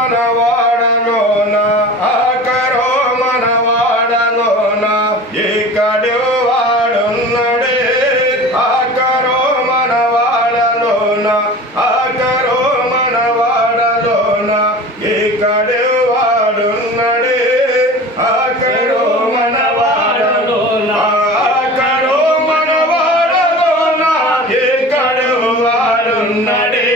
మనవాడలోన ఆకరో మనవాడలోన ఇక్కడే వాడున్నడే ఆకరో మనవాడలోన ఆకరో మనవాడలోన ఇక్కడే వాడున్నడే ఆకరో మనవాడలోన ఆకరో మనవాడలోన ఇక్కడే వాడున్నడే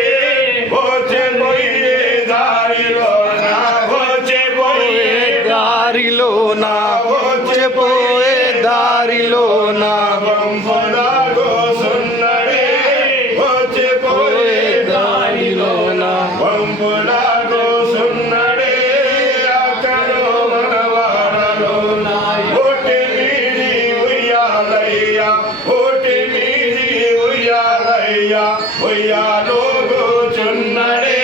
పోయే దారిలోన సున్నడే పోయే దారిలోన సున్నడే అక్కడో మనవాడలోన ఓటి మీది ఉయ్యాలయ్యా ఓటి మీది ఉయ్యాలయ్యా ఉయ్యాలో కూర్చున్నడే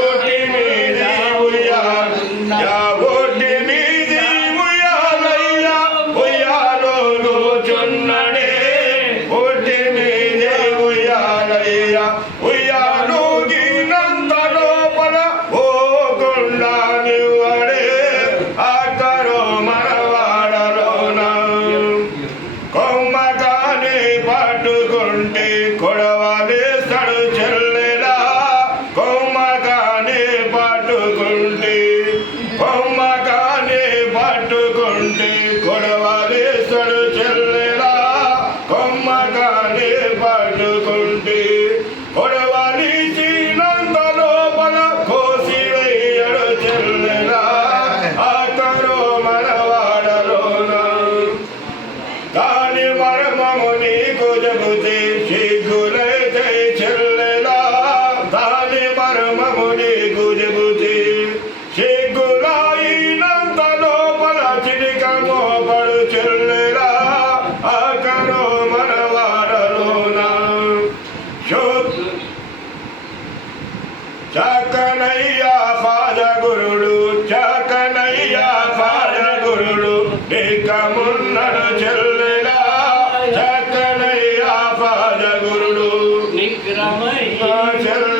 ఓటి మీది ఉయ్యాలయ్యా ఓటి మీది ఉయ్యాలయ్యా ఉయ్యాలో కూర్చున్నడే ఓటి మీది ఉయ్యాలయ్యా ఉయ్యాలో గినంత లోపల ఓ గుండా నివ్వడే ఆకరో మనవాడలోన కొమ్మకాని పట్టుకుంటే కొడవలేస్తాడు చెల్లెలా కొమ్మకాని పట్టుకుంటే కొమ్మకాని పట్టుకుంటే కొడవలేస్తాడు చెల్లెలా కొమ్మకాని పట్టుకుంటే కొడవలిచినంత లోపల కోసి వేయడు చెల్లెలా ఆకరో మనవాడలోన దాని మర్మము నీకు చెబుతే సిగ్గులైతే చెల్లెలా దాని మర్మము నీకు చెబుతే సిగ్గులైనంత లోపల చిటిక మోపడు చెల్లెలా ఆకరో మనవాడలోన చక్కనయ్యా పాదగురుడు చక్కనయ్యా పాదగురుడు నిక్కమున్నడు చెల్లెలా చక్కనయ్యా పాదగురుడు నిగ్రహమయ్యా చెల్లెలా